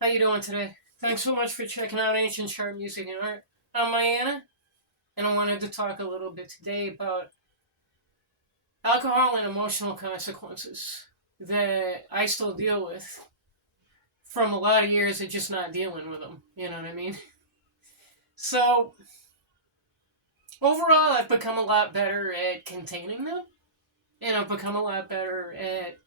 How you doing today? Thanks so much for checking out Ancient Sharp Music and Art. I'm Mayanna, and I wanted to talk a little bit today about alcohol and emotional consequences that I still deal with from a lot of years of just not dealing with them. You know what I mean? So, overall, I've become a lot better at containing them, and I've become a lot better at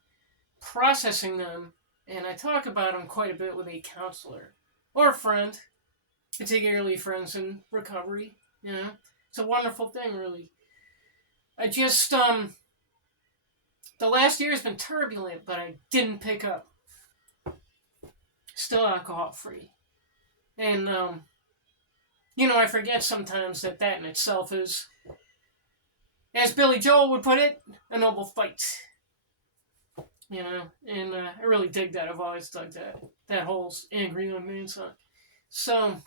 processing them, and I talk about them quite a bit with a counselor or a friend, particularly friends in recovery. You know, it's a wonderful thing, really. I just the last year has been turbulent, but I didn't pick up. Still alcohol free, and I forget sometimes that in itself is, as Billy Joel would put it, a noble fight. And I really dig that. I've always dug that whole angry young man song. So,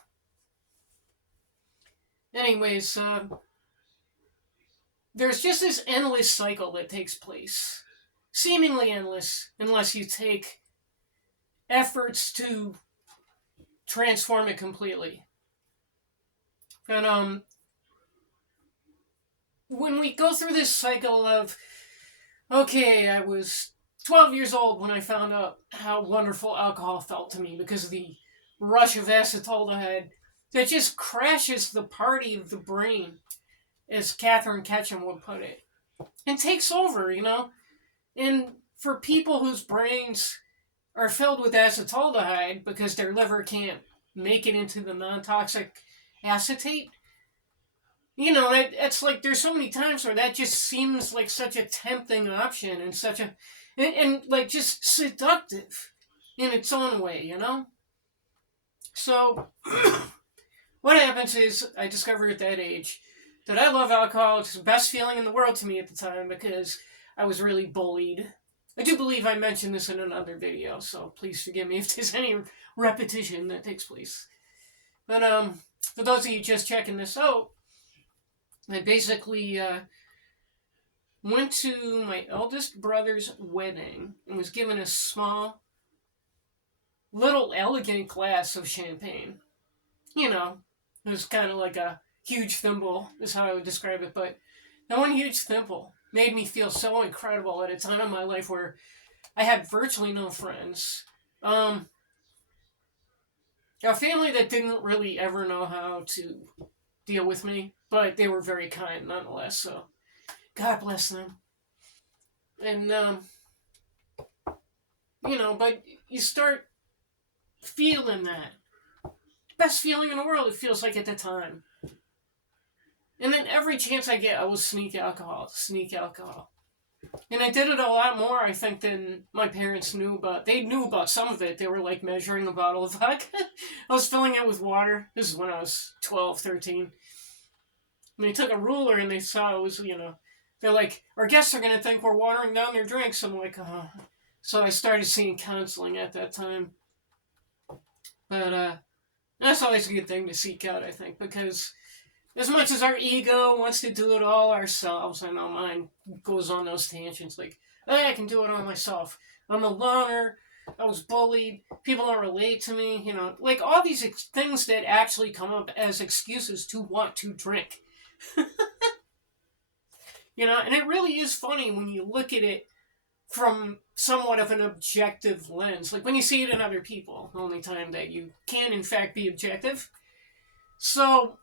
anyways, there's just this endless cycle that takes place, seemingly endless, unless you take efforts to transform it completely. And when we go through this cycle of, okay, I was 12 years old when I found out how wonderful alcohol felt to me because of the rush of acetaldehyde that just crashes the party of the brain, as Catherine Ketchum would put it, and takes over, And for people whose brains are filled with acetaldehyde because their liver can't make it into the non-toxic acetate, it's like there's so many times where that just seems like such a tempting option and such a, and like just seductive in its own way. So what happens is I discovered at that age that I love alcohol. It's the best feeling in the world to me at the time because I was really bullied. I do believe I mentioned this in another video, so please forgive me if there's any repetition that takes place. But for those of you just checking this out, I basically went to my eldest brother's wedding and was given a small, little, elegant glass of champagne. It was kind of like a huge thimble, is how I would describe it. But that one huge thimble made me feel so incredible at a time in my life where I had virtually no friends. A family that didn't really ever know how to deal with me, but they were very kind nonetheless. So God bless them. And but you start feeling that best feeling in the world. It feels like at the time. And then every chance I get, I will sneak alcohol. And I did it a lot more, I think, than my parents knew about. They knew about some of it. They were like measuring a bottle of vodka. I was filling it with water. This is when I was 12, 13. And they took a ruler and they saw it was, they're like, our guests are going to think we're watering down their drinks. I'm like, oh. So I started seeing counseling at that time. But that's always a good thing to seek out, I think, because as much as our ego wants to do it all ourselves, I know mine goes on those tangents like, hey, I can do it all myself. I'm a loner. I was bullied. People don't relate to me. Like all these things that actually come up as excuses to want to drink. And it really is funny when you look at it from somewhat of an objective lens. Like when you see it in other people, the only time that you can, in fact, be objective. So,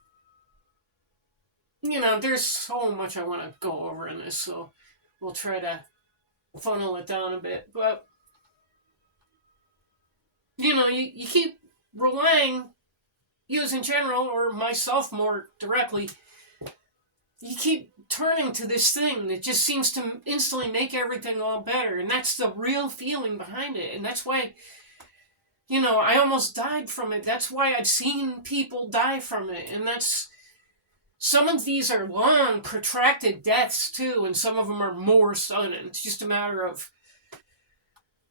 there's so much I want to go over in this, so we'll try to funnel it down a bit. But, you keep relying, you in general, or myself more directly, you keep turning to this thing that just seems to instantly make everything all better. And that's the real feeling behind it. And that's why, I almost died from it. That's why I've seen people die from it. And some of these are long, protracted deaths too. And some of them are more sudden. It's just a matter of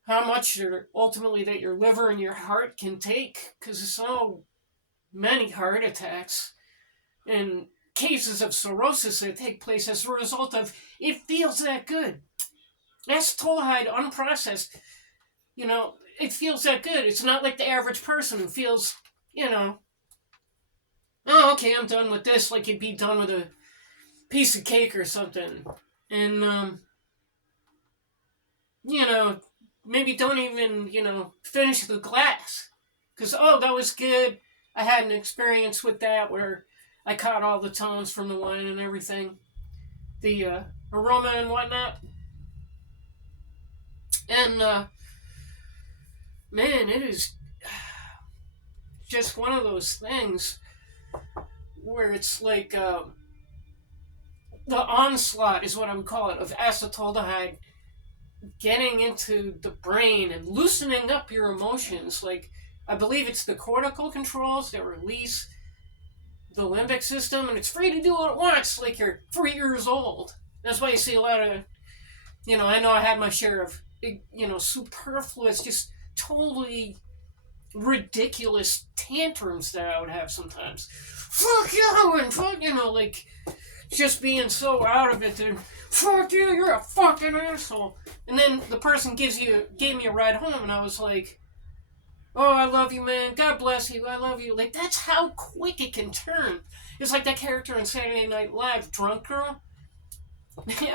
how much ultimately that your liver and your heart can take. Because there's so many heart attacks and cases of cirrhosis that take place as a result of it feels that good. Acetaldehyde unprocessed You know, it feels that good. It's not like the average person who feels, oh, okay, I'm done with this, like you'd be done with a piece of cake or something. And, you know, maybe don't even, finish the glass. Because, oh, that was good. I had an experience with that where I caught all the tones from the wine and everything, the aroma and whatnot. And, man, it is just one of those things where it's like the onslaught is what I would call it of acetaldehyde getting into the brain and loosening up your emotions. Like, I believe it's the cortical controls that release the limbic system, and it's free to do what it wants, like you're 3 years old. That's why you see a lot of, I know I had my share of, superfluous, just totally ridiculous tantrums that I would have sometimes. Fuck you, and fuck, like, just being so out of it, and fuck you, you're a fucking asshole. And then the person gave me a ride home, and I was like, oh, I love you, man. God bless you. I love you. Like, that's how quick it can turn. It's like that character in Saturday Night Live, Drunk Girl.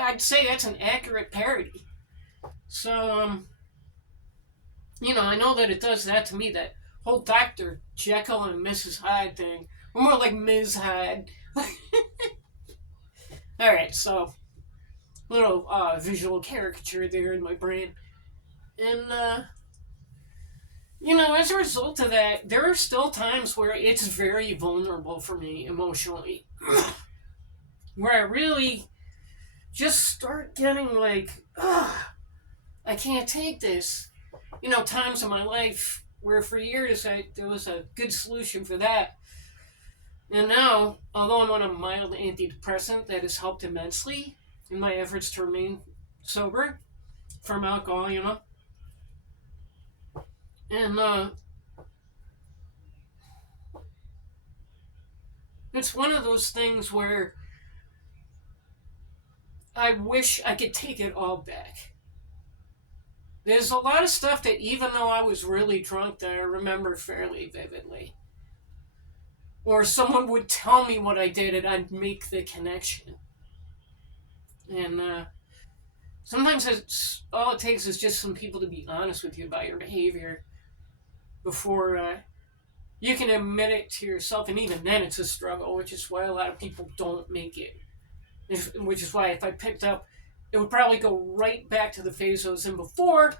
I'd say that's an accurate parody. So, I know that it does that to me, that whole Dr. Jekyll and Mrs. Hyde thing. Or more like Ms. Hyde. Alright, so, little visual caricature there in my brain. And, as a result of that, there are still times where it's very vulnerable for me emotionally. Where I really just start getting like, I can't take this. Times in my life where for years there was a good solution for that. And now, although I'm on a mild antidepressant that has helped immensely in my efforts to remain sober from alcohol, and it's one of those things where I wish I could take it all back. There's a lot of stuff that even though I was really drunk that I remember fairly vividly. Or someone would tell me what I did and I'd make the connection. And sometimes all it takes is just some people to be honest with you about your behavior before you can admit it to yourself. And even then it's a struggle, which is why a lot of people don't make it. Which is why if I picked up, it would probably go right back to the phase I was in before,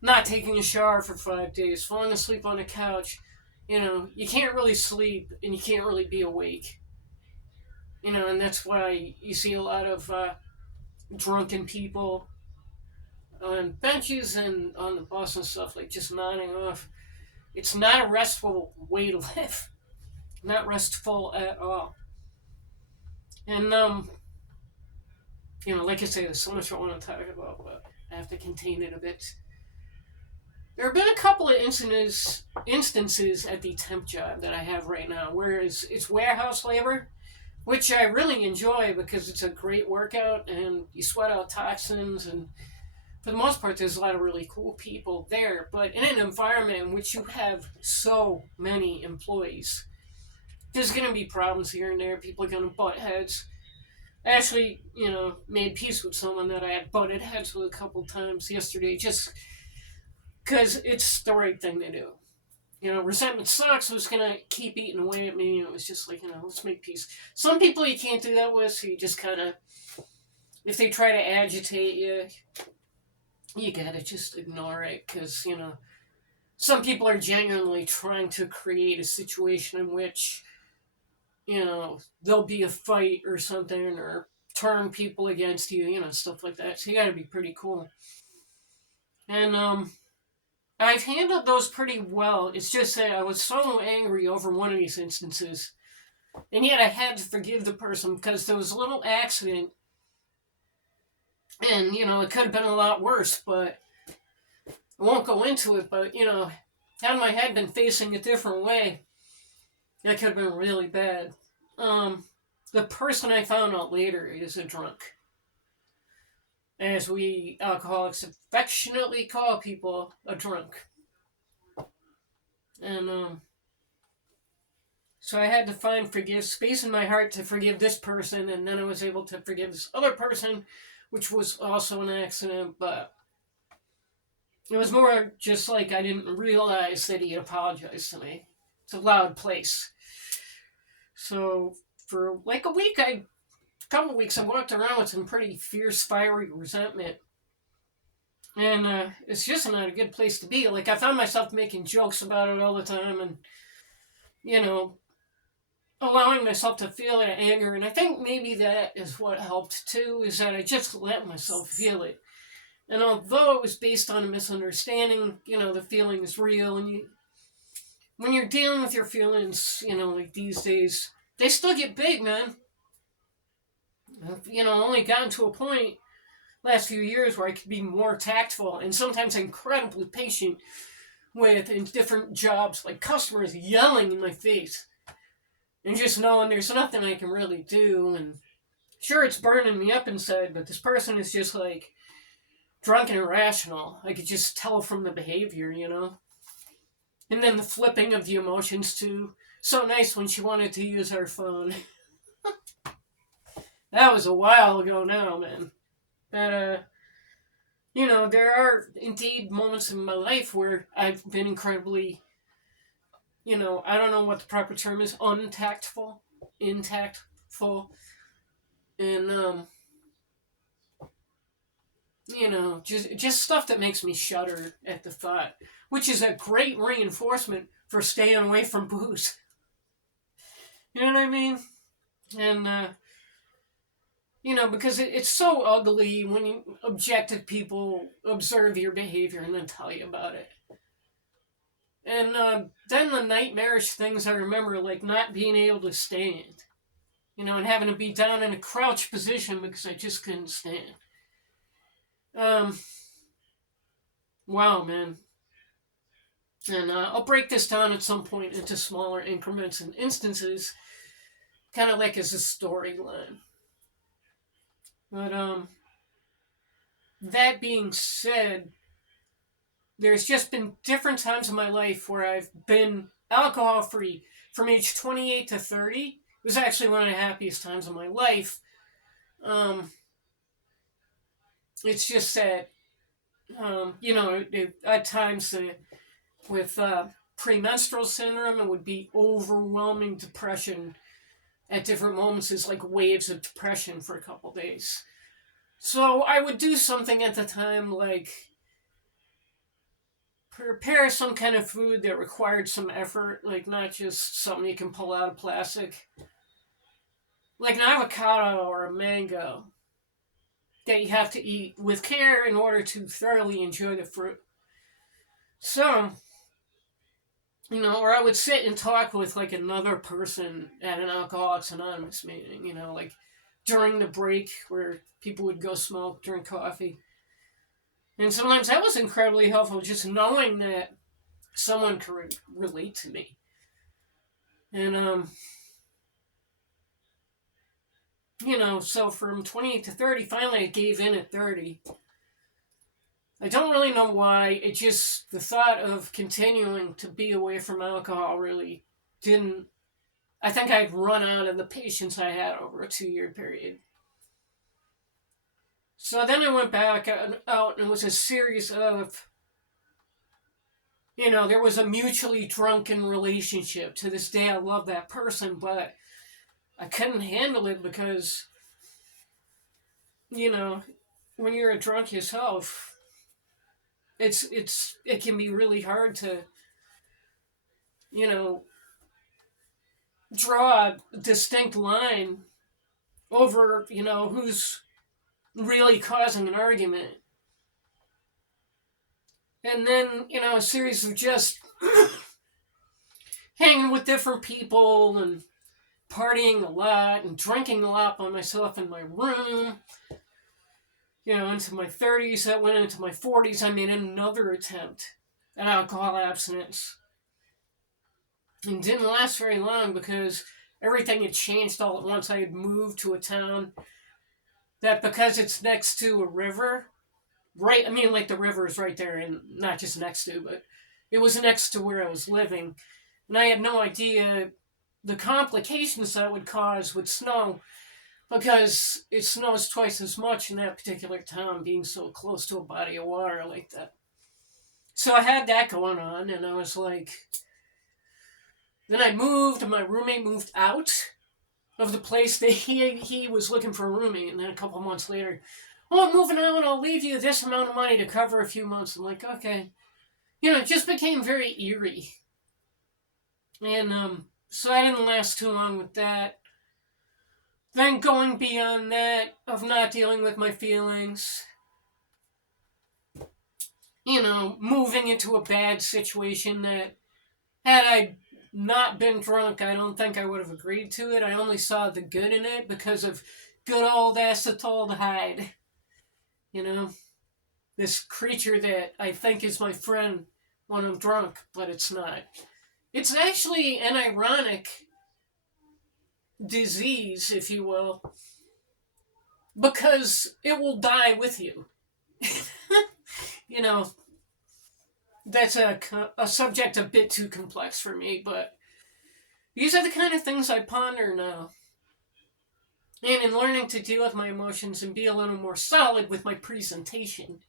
not taking a shower for 5 days, falling asleep on the couch. You can't really sleep and you can't really be awake. And that's why you see a lot of drunken people on benches and on the bus and stuff, like just nodding off. It's not a restful way to live. Not restful at all. And, like I say, there's so much I want to talk about, but I have to contain it a bit. There have been a couple of instances at the temp job that I have right now, where it's warehouse labor, which I really enjoy because it's a great workout and you sweat out toxins, and for the most part there's a lot of really cool people there. But in an environment in which you have so many employees, there's going to be problems here and there. People are going to butt heads. I actually, made peace with someone that I had butted heads with a couple times yesterday, just because it's the right thing to do. Resentment sucks. It was going to keep eating away at me. It was just like, let's make peace. Some people you can't do that with, so you just kind of, if they try to agitate you, you gotta just ignore it, because, some people are genuinely trying to create a situation in which, there'll be a fight or something, or turn people against you, stuff like that. So you gotta be pretty cool. And, I've handled those pretty well. It's just that I was so angry over one of these instances. And yet I had to forgive the person because there was a little accident. And, it could have been a lot worse, but I won't go into it. But, had my head been facing a different way, that could have been really bad. The person I found out later is a drunk. as we alcoholics affectionately call people, a drunk. And so I had to find space in my heart to forgive this person, and then I was able to forgive this other person, which was also an accident, but it was more just like I didn't realize that he had apologized to me. It's a loud place. So for like a couple of weeks, I walked around with some pretty fierce, fiery resentment. And it's just not a good place to be. Like, I found myself making jokes about it all the time and, you know, allowing myself to feel that anger. And I think maybe that is what helped too, is that I just let myself feel it. And although it was based on a misunderstanding, the feeling is real. And when you're dealing with your feelings, like these days, they still get big, man. I've only gotten to a point last few years where I could be more tactful and sometimes incredibly patient with in different jobs, like customers yelling in my face and just knowing there's nothing I can really do. And sure, it's burning me up inside, but this person is just like drunk and irrational. I could just tell from the behavior. And then the flipping of the emotions too. So nice when she wanted to use her phone. That was a while ago now, man. But there are indeed moments in my life where I've been incredibly, I don't know what the proper term is, untactful, intactful, and just stuff that makes me shudder at the thought, which is a great reinforcement for staying away from booze. You know what I mean? And because it's so ugly when objective people observe your behavior and then tell you about it. And then the nightmarish things I remember, like not being able to stand, and having to be down in a crouch position because I just couldn't stand. Wow, man. And I'll break this down at some point into smaller increments and instances, kind of like as a storyline. But that being said, there's just been different times in my life where I've been alcohol free from age 28 to 30. It was actually one of the happiest times of my life. It's just that, at times with premenstrual syndrome, it would be overwhelming depression at different moments. It's like waves of depression for a couple days. So I would do something at the time like prepare some kind of food that required some effort, like not just something you can pull out of plastic. Like an avocado or a mango that you have to eat with care in order to thoroughly enjoy the fruit. So, or I would sit and talk with like another person at an Alcoholics Anonymous meeting, like during the break where people would go smoke, drink coffee. And sometimes that was incredibly helpful, just knowing that someone could relate to me. And, so from 28 to 30, finally I gave in at 30. I don't really know why. It just, the thought of continuing to be away from alcohol really didn't. I think I'd run out of the patience I had over a 2-year period. So then I went back out and it was a series of, there was a mutually drunken relationship. To this day, I love that person, but I couldn't handle it because, when you're a drunk yourself, it can be really hard to, draw a distinct line over, who's really causing an argument. And then, a series of just hanging with different people and partying a lot and drinking a lot by myself in my room. Into my 30s, that went into my 40s. I made another attempt at alcohol abstinence. And didn't last very long because everything had changed all at once. I had moved to a town that because it's next to a river, right? I mean, like the river is right there, and not just next to, but it was next to where I was living, and I had no idea the complications that would cause with snow because it snows twice as much in that particular town, being so close to a body of water like that. So I had that going on, and I was like, then I moved, and my roommate moved out of the place that he was looking for a roommate, and then a couple months later, oh, I'm moving out, and I'll leave you this amount of money to cover a few months. I'm like, okay. It just became very eerie. And so I didn't last too long with that. Then going beyond that, of not dealing with my feelings, moving into a bad situation that, had I not been drunk, I don't think I would have agreed to it. I only saw the good in it because of good old acetaldehyde. You know, this creature that I think is my friend when I'm drunk, but it's not. It's actually an ironic disease, if you will, because it will die with you. you know, that's a subject a bit too complex for me, but these are the kind of things I ponder now. And in learning to deal with my emotions and be a little more solid with my presentation,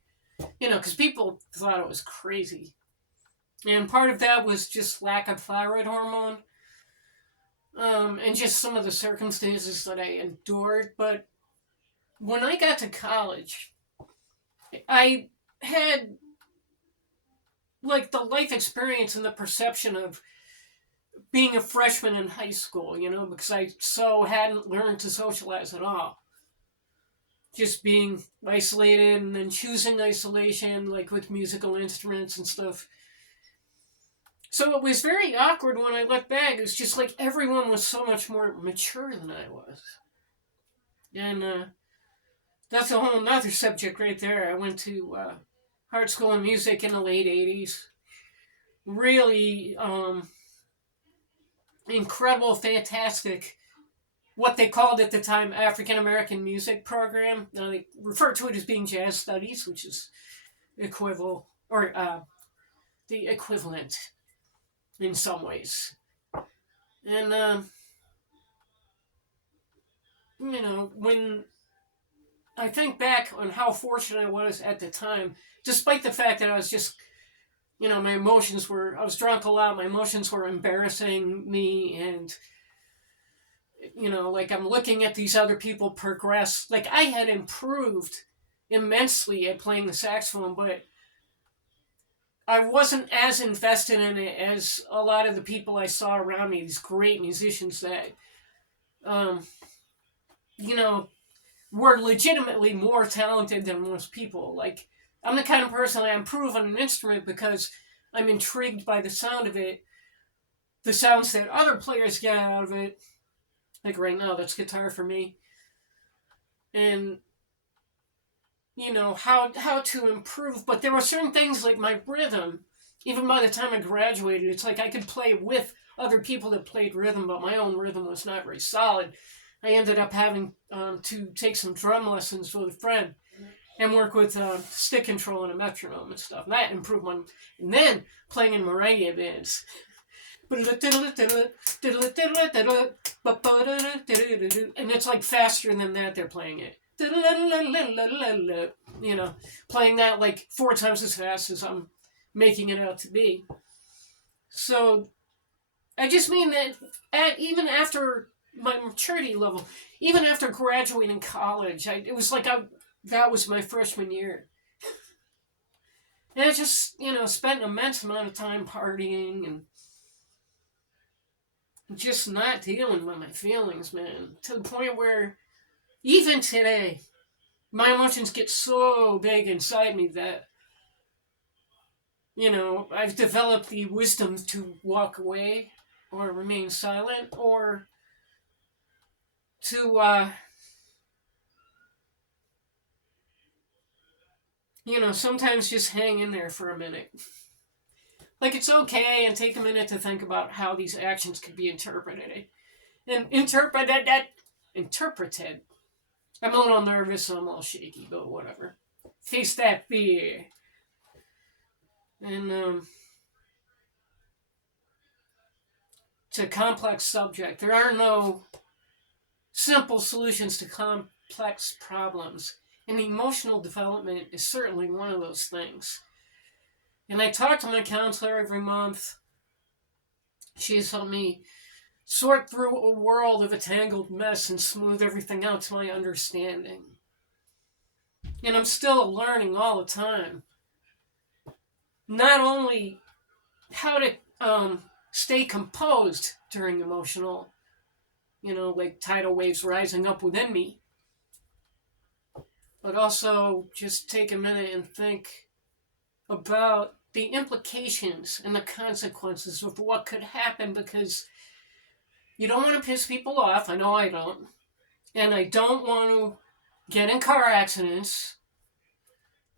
because people thought it was crazy. And part of that was just lack of thyroid hormone, and just some of the circumstances that I endured. But when I got to college, I had like the life experience and the perception of being a freshman in high school, because I so hadn't learned to socialize at all. Just being isolated and then choosing isolation, like with musical instruments and stuff. So it was very awkward when I look back. It was just like everyone was so much more mature than I was. And that's a whole nother subject right there. I went to art school and music in the late 80s. Really incredible, fantastic, what they called at the time African American music program. Now they refer to it as being jazz studies, which is equivalent, or the equivalent in some ways. And, when I think back on how fortunate I was at the time, despite the fact that I was just, my emotions were, I was drunk a lot, my emotions were embarrassing me, and, like I'm looking at these other people progress. Like I had improved immensely at playing the saxophone, but I wasn't as invested in it as a lot of the people I saw around me, these great musicians that, um, you know, were legitimately more talented than most people. Like, I'm the kind of person I improve on an instrument because I'm intrigued by the sound of it, the sounds that other players get out of it. Like right now, that's guitar for me. And, how to improve. But there were certain things like my rhythm. Even by the time I graduated, it's like I could play with other people that played rhythm, but my own rhythm was not very solid. I ended up having to take some drum lessons with a friend and work with stick control and a metronome and stuff. And that improved my... And then playing in merengue bands. And it's like faster than that they're playing it. Playing that like 4 times as fast as I'm making it out to be. So I just mean that even after my maturity level, even after graduating college, it was like that was my freshman year. And I just, spent an immense amount of time partying and just not dealing with my feelings, man. To the point where, even today, my emotions get so big inside me that, I've developed the wisdom to walk away or remain silent or to, sometimes just hang in there for a minute. Like, it's okay and take a minute to think about how these actions could be interpreted. And interpreted. I'm a little nervous, so I'm all shaky, but whatever. Face that fear. And it's a complex subject. There are no simple solutions to complex problems. And emotional development is certainly one of those things. And I talk to my counselor every month. She's helped me sort through a world of a tangled mess and smooth everything out to my understanding. And I'm still learning all the time. Not only how to stay composed during emotional, like tidal waves rising up within me, but also just take a minute and think about the implications and the consequences of what could happen, because you don't want to piss people off. I know I don't. And I don't want to get in car accidents.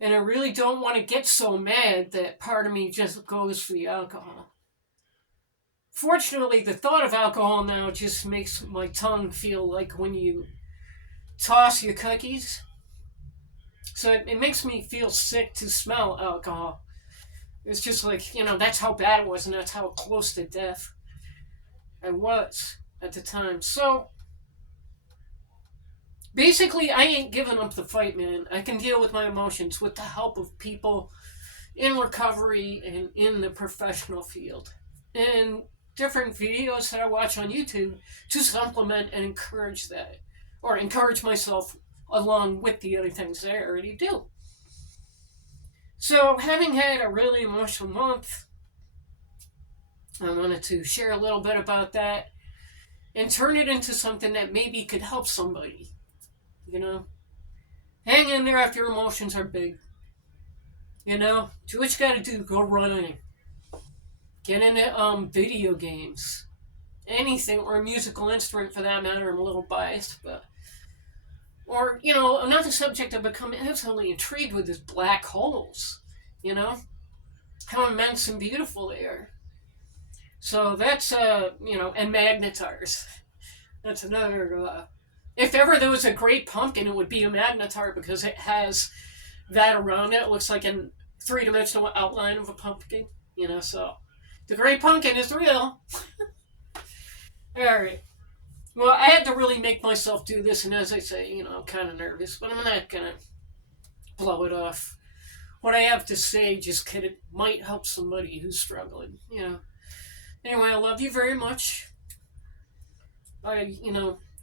And I really don't want to get so mad that part of me just goes for the alcohol. Fortunately, the thought of alcohol now just makes my tongue feel like when you toss your cookies. So it makes me feel sick to smell alcohol. It's just like, that's how bad it was, and that's how close to death I was at the time. So, basically, I ain't giving up the fight, man. I can deal with my emotions with the help of people in recovery and in the professional field. And different videos that I watch on YouTube to supplement and encourage that. Or encourage myself along with the other things that I already do. So, having had a really emotional month, I wanted to share a little bit about that and turn it into something that maybe could help somebody. Hang in there if your emotions are big. Do what you gotta do. Go running. Get into video games. Anything, or a musical instrument for that matter. I'm a little biased, but... Or, another subject I've become absolutely intrigued with is black holes. How immense and beautiful they are. So that's, and magnetars. That's another, if ever there was a great pumpkin, it would be a magnetar, because it has that around it. It looks like a three-dimensional outline of a pumpkin, so the great pumpkin is real. Alright. Well, I had to really make myself do this, and as I say, I'm kind of nervous, but I'm not gonna blow it off. What I have to say might help somebody who's struggling, Anyway, I love you very much. I,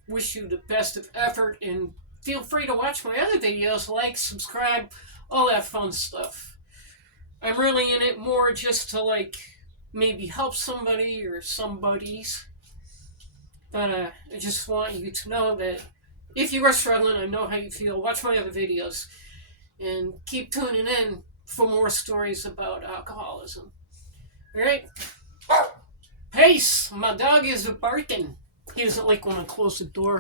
wish you the best of effort, and feel free to watch my other videos, like, subscribe, all that fun stuff. I'm really in it more just to, maybe help somebody or somebodies. But I just want you to know that if you are struggling, I know how you feel. Watch my other videos and keep tuning in for more stories about alcoholism. Alright? Peace! My dog is barking. He doesn't like when I close the door.